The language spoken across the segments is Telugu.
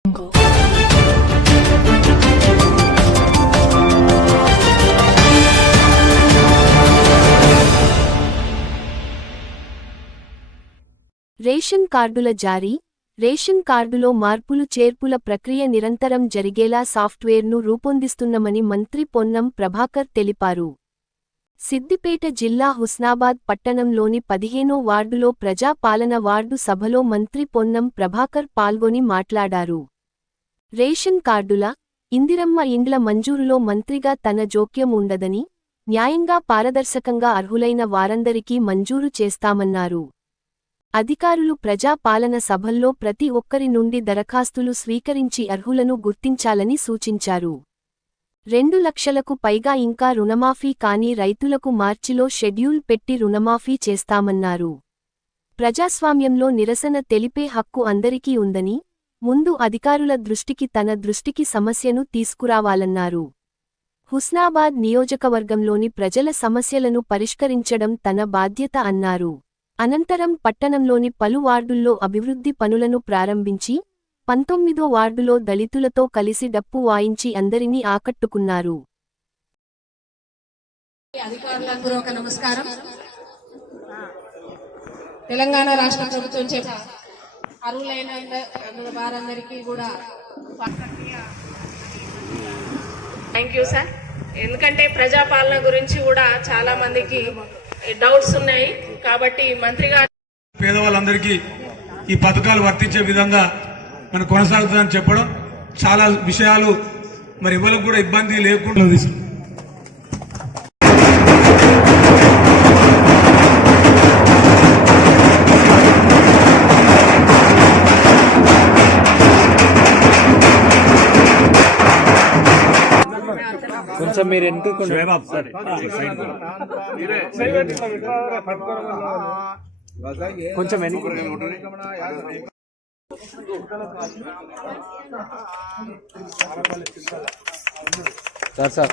రేషన్ కార్డుల జారీ, రేషన్ కార్డులో మార్పులు చేర్పుల ప్రక్రియ నిరంతరం జరిగేలా సాఫ్ట్వేర్ను రూపొందిస్తున్నమని మంత్రి పొన్నం ప్రభాకర్ తెలిపారు. సిద్దిపేట జిల్లా హుస్నాబాద్ పట్టణంలోని 15వ వార్డులో ప్రజా పాలన వార్డు సభలో మంత్రి పొన్నం ప్రభాకర్ పాల్గొని మాట్లాడారు. రేషన్ కార్డుల, ఇందిరమ్మ ఇండ్ల మంజూరులో మంత్రిగా తన జోక్యం ఉండదని, న్యాయంగా పారదర్శకంగా అర్హులైన వారందరికీ మంజూరు చేస్తామన్నారు. అధికారులు ప్రజా పాలన సభల్లో ప్రతి ఒక్కరి నుండి దరఖాస్తులు స్వీకరించి అర్హులను గుర్తించాలని సూచించారు. 2 లక్షలకు పైగా ఇంకా రుణమాఫీ కాని రైతులకు మార్చిలో షెడ్యూల్ పెట్టి రుణమాఫీ చేస్తామన్నారు. ప్రజాస్వామ్యంలో నిరసన తెలిపే హక్కు అందరికీ ఉందని, ముందు అధికారుల దృష్టికి తన దృష్టికి సమస్యను తీసుకురావాలన్నారు. హుస్నాబాద్ నియోజకవర్గంలోని ప్రజల సమస్యలను పరిష్కరించడం తన బాధ్యత అన్నారు. అనంతరం పట్టణంలోని పలు వార్డుల్లో అభివృద్ధి పనులను ప్రారంభించి 19వ వార్డులో దళితులతో కలిసి డప్పు వాయించి అందరినీ ఆకట్టుకున్నారు. అధికారులందరూ ఒక నమస్కారం. తెలంగాణ రాష్ట్ర ప్రభుత్వం చేత అర్హులైన వారందరికీ కూడా థ్యాంక్ యూ సార్. ఎందుకంటే ప్రజాపాలన గురించి కూడా చాలా మందికి డౌట్స్ ఉన్నాయి కాబట్టి మంత్రి గారు పేదవాళ్ళందరికీ ఈ పథకాలు వర్తించే విధంగా మనం కొనసాగుతుందని చెప్పడం, చాలా విషయాలు మరి ఎవరికి కూడా ఇబ్బంది లేకుండా కొంచెం మీరు ఎందుకు కొంచెం సార్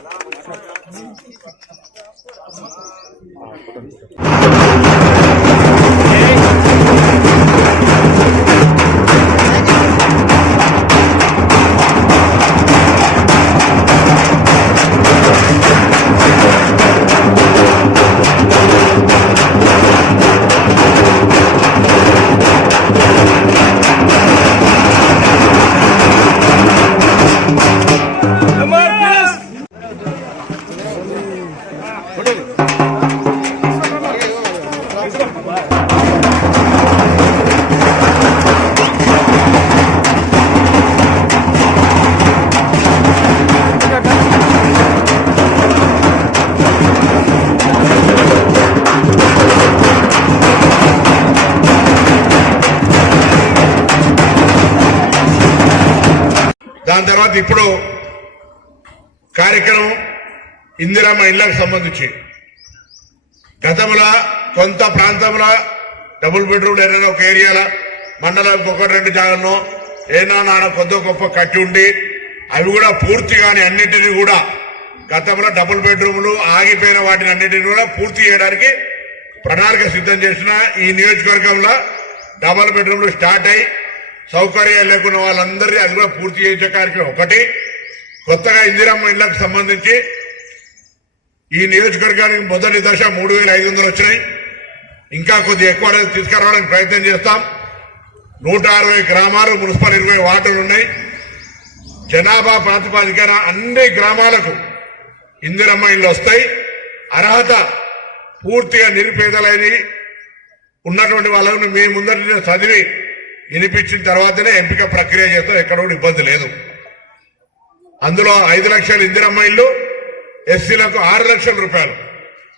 దాని తర్వాత ఇప్పుడు కార్యక్రమం ఇందిరమ్మ ఇళ్లకు సంబంధించి గతంలో కొంత ప్రాంతంలో డబుల్ బెడ్రూమ్ ఏదైనా ఒక ఏరియాలో మండలానికి 1-2 జాగాలను ఏనా కొద్ది గొప్ప కట్టి ఉండి అవి కూడా పూర్తిగాని అన్నింటినీ కూడా గతంలో డబుల్ బెడ్రూమ్లు ఆగిపోయిన వాటిని అన్నింటినీ కూడా పూర్తి చేయడానికి ప్రణాళిక సిద్ధం చేసిన ఈ నియోజకవర్గంలో డబుల్ బెడ్రూమ్లు స్టార్ట్ అయ్యి సౌకర్యాలు లేకున్న వాళ్ళందరినీ అది కూడా పూర్తి చేసే కార్యక్రమం ఒకటి. కొత్తగా ఇందిరమ్మ ఇళ్లకు సంబంధించి ఈ నియోజకవర్గానికి మొదటి దశ 3,500 వచ్చినాయి. ఇంకా కొద్దిగా ఎక్కువ తీసుకురావడానికి ప్రయత్నం చేస్తాం. 160 గ్రామాలు, మున్సిపల్ 20 వార్డులు ఉన్నాయి. జనాభా ప్రాతిపదికన అన్ని గ్రామాలకు ఇందిరమ్మ ఇళ్లు వస్తాయి. అర్హత పూర్తిగా నిరుపేదలైన ఉన్నటువంటి వాళ్ళను మీ ముందర చదివి వినిపించిన తర్వాతనే ఎంపిక ప్రక్రియ చేస్తాం. ఎక్కడ కూడా ఇబ్బంది లేదు. అందులో 5 లక్షల ఇందిరమ్మ ఇల్లు, ఎస్సీలకు 6 లక్షల రూపాయలు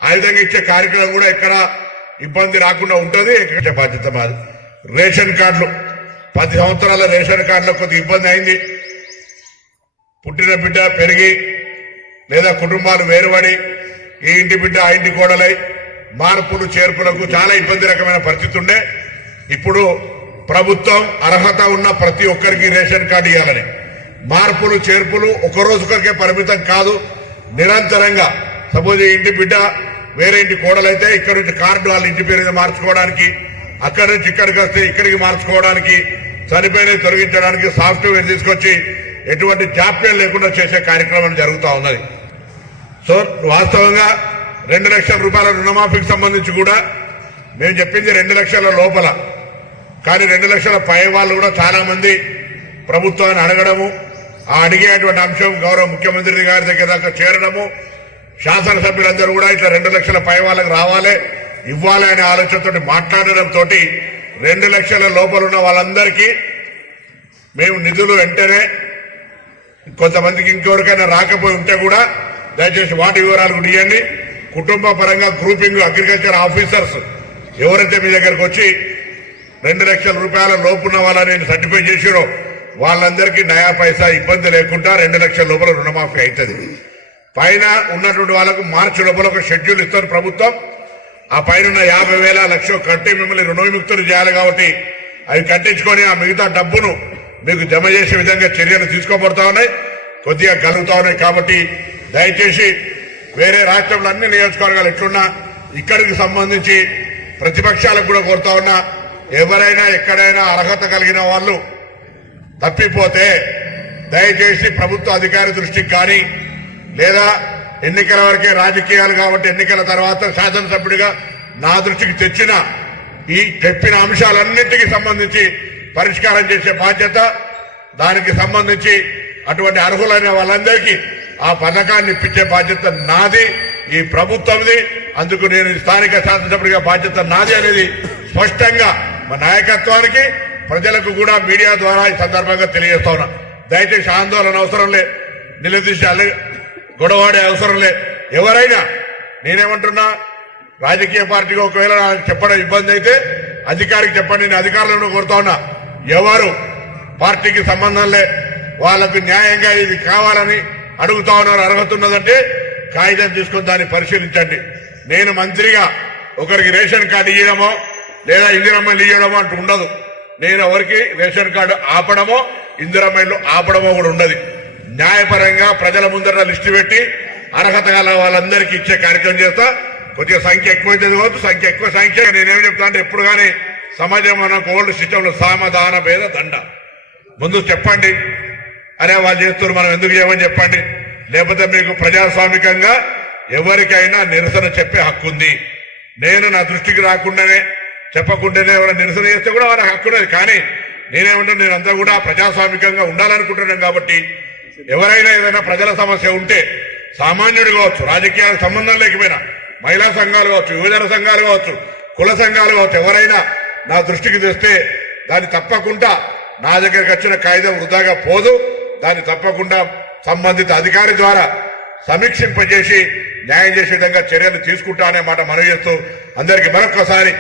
ఆ విధంగా ఇచ్చే కార్యక్రమం కూడా ఎక్కడ ఇబ్బంది రాకుండా ఉంటుంది. ఎక్కడ బాధ్యత మాది. రేషన్ కార్డులు 10 సంవత్సరాల రేషన్ కార్డులో కొద్దిగా ఇబ్బంది అయింది. పుట్టిన బిడ్డ పెరిగి లేదా కుటుంబాలు వేరుపడి ఈ ఇంటి బిడ్డ ఆ ఇంటి కోడలై మార్పులు చేర్పులకు చాలా ఇబ్బంది రకమైన పరిస్థితి ఉండే. ఇప్పుడు ప్రభుత్వం అర్హత ఉన్న ప్రతి ఒక్కరికి రేషన్ కార్డు ఇవ్వాలని, మార్పులు చేర్పులు ఒక రోజుకొరికే పరిమితం కాదు, నిరంతరంగా. సపోజ్ ఇంటి బిడ్డ వేరే ఇంటి కోడలైతే ఇక్కడ నుంచి కార్డు వాళ్ళ ఇంటి పేరు మార్చుకోవడానికి, అక్కడి నుంచి ఇక్కడికి వస్తే ఇక్కడికి మార్చుకోవడానికి చనిపోయినవి తొలగించడానికి సాఫ్ట్వేర్ తీసుకొచ్చి ఎటువంటి జాప్యం లేకుండా చేసే కార్యక్రమం జరుగుతూ ఉన్నది. సో వాస్తవంగా 2 లక్షల రూపాయల రుణమాఫీకి సంబంధించి కూడా మేము చెప్పింది 2 లక్షల లోపల, కానీ 2 లక్షల పై వాళ్ళు కూడా చాలా మంది ప్రభుత్వాన్ని అడగడము, ఆ అడిగేటువంటి అంశం గౌరవ ముఖ్యమంత్రి గారి దగ్గర దాకా చేరడము, శాసనసభ్యులందరూ కూడా ఇట్లా 2 లక్షల పై వాళ్ళకి రావాలి ఇవ్వాలి అనే ఆలోచనతో మాట్లాడడంతో 2 లక్షల లోపల ఉన్న వాళ్ళందరికీ మేము నిధులు వెంటనే, కొంతమందికి ఇంకెవరికైనా రాకపోయి ఉంటే కూడా దయచేసి వాటి వివరాలు కూడా ఇవ్వండి. కుటుంబ పరంగా గ్రూపింగ్ అగ్రికల్చర్ ఆఫీసర్స్ ఎవరైతే మీ దగ్గరకు వచ్చి 2 లక్షల రూపాయల లోపున్న వాళ్ళని సర్టిఫై చేసిరో వాళ్ళందరికీ నయా పైసా ఇబ్బంది లేకుండా 2 లక్షల లోపల రుణమాఫీ అవుతుంది. పైన ఉన్నటువంటి వాళ్ళకు మార్చి లోపల ఒక షెడ్యూల్ ఇస్తారు ప్రభుత్వం. ఆ పైన 50,000 లక్ష కట్టి మిమ్మల్ని రుణ విముక్తులు చేయాలి కాబట్టి అవి కట్టించుకొని ఆ మిగతా డబ్బును మీకు జమ చేసే విధంగా చర్యలు తీసుకోబడతా ఉన్నాయి, కొద్దిగా కలుగుతా ఉన్నాయి. కాబట్టి దయచేసి వేరే రాష్ట్రంలో అన్ని నియోజకవర్గాలు ఎట్లున్నా ఇక్కడికి సంబంధించి ప్రతిపక్షాలకు కూడా కోరుతా ఉన్నా, ఎవరైనా ఎక్కడైనా అర్హత కలిగిన వాళ్ళు తప్పిపోతే దయచేసి ప్రభుత్వ అధికారి దృష్టికి కానీ లేదా ఎన్నికల వరకే రాజకీయాలు కాబట్టి ఎన్నికల తర్వాత శాసనసభ్యుడిగా నా దృష్టికి తెచ్చిన ఈ చెప్పిన అంశాలన్నింటికి సంబంధించి పరిష్కారం చేసే బాధ్యత, దానికి సంబంధించి అటువంటి అర్హులైన వాళ్ళందరికీ ఆ పథకాన్ని ఇప్పించే బాధ్యత నాది, ఈ ప్రభుత్వంది. అందుకు నేను స్థానిక శాసనసభ్యుడిగా బాధ్యత నాది అనేది స్పష్టంగా మా నాయకత్వానికి ప్రజలకు కూడా మీడియా ద్వారా ఈ సందర్భంగా తెలియజేస్తా ఉన్నా. దయచేసి ఆందోళన అవసరం లే, నిలదీసి గొడవాడే అవసరం లే. ఎవరైనా నేనేమంటున్నా, రాజకీయ పార్టీకి ఒకవేళ నాకు చెప్పడం ఇబ్బంది అయితే అధికారికి చెప్పండి. నేను అధికారులను కోరుతా ఉన్నా, ఎవరు పార్టీకి సంబంధం లే, వాళ్లకు న్యాయంగా ఇది కావాలని అడుగుతా ఉన్నారు, అర్హత ఉన్నదంటే కాగితం తీసుకుని దాన్ని పరిశీలించండి. నేను మంత్రిగా ఒకరికి రేషన్ కార్డు ఇవ్వడమో లేదా ఇందిరమ్మలు ఇవ్వడమో అంటూ ఉండదు. నేను ఎవరికి రేషన్ కార్డు ఆపడమో ఇందిరమ్మలు ఆపడమో కూడా ఉండదు. న్యాయపరంగా ప్రజల ముందర లిస్టు పెట్టి అర్హత గల వాళ్ళందరికీ ఇచ్చే కార్యక్రమం చేస్తా. కొద్దిగా సంఖ్య ఎక్కువైతే కావచ్చు, సంఖ్య ఎక్కువ సంఖ్య. నేనేం చెప్తా అంటే ఎప్పుడు కానీ సమాజం మనకు ఓల్డ్ సిస్టంలో సామధాన భేద దండ. ముందు చెప్పండి, అరే వాళ్ళు చేస్తున్నారు మనం ఎందుకు చేయమని చెప్పండి. లేకపోతే మీకు ప్రజాస్వామికంగా ఎవరికైనా నిరసన చెప్పే హక్కు ఉంది. నేను నా దృష్టికి రాకుండానే చెప్పకుండానే ఎవరైనా నిరసన చేస్తే కూడా వాళ్ళ హక్కు ఉన్నది. కానీ నేనేమంటాను, నేనంతా కూడా ప్రజాస్వామికంగా ఉండాలనుకుంటున్నాను. కాబట్టి ఎవరైనా ఏదైనా ప్రజల సమస్య ఉంటే సామాన్యుడు కావచ్చు, రాజకీయాలకు సంబంధం లేకపోయినా మహిళా సంఘాలు కావచ్చు, యువజన సంఘాలు కావచ్చు, కుల సంఘాలు కావచ్చు, ఎవరైనా నా దృష్టికి తెస్తే దాన్ని తప్పకుండా నా దగ్గరికి వచ్చిన కాగితం వృధాగా పోదు. దాన్ని తప్పకుండా సంబంధిత అధికారి ద్వారా సమీక్షింపజేసి న్యాయం చేసే విధంగా చర్యలు తీసుకుంటా అనే మాట మనవి చేస్తూ అందరికీ మరొకసారి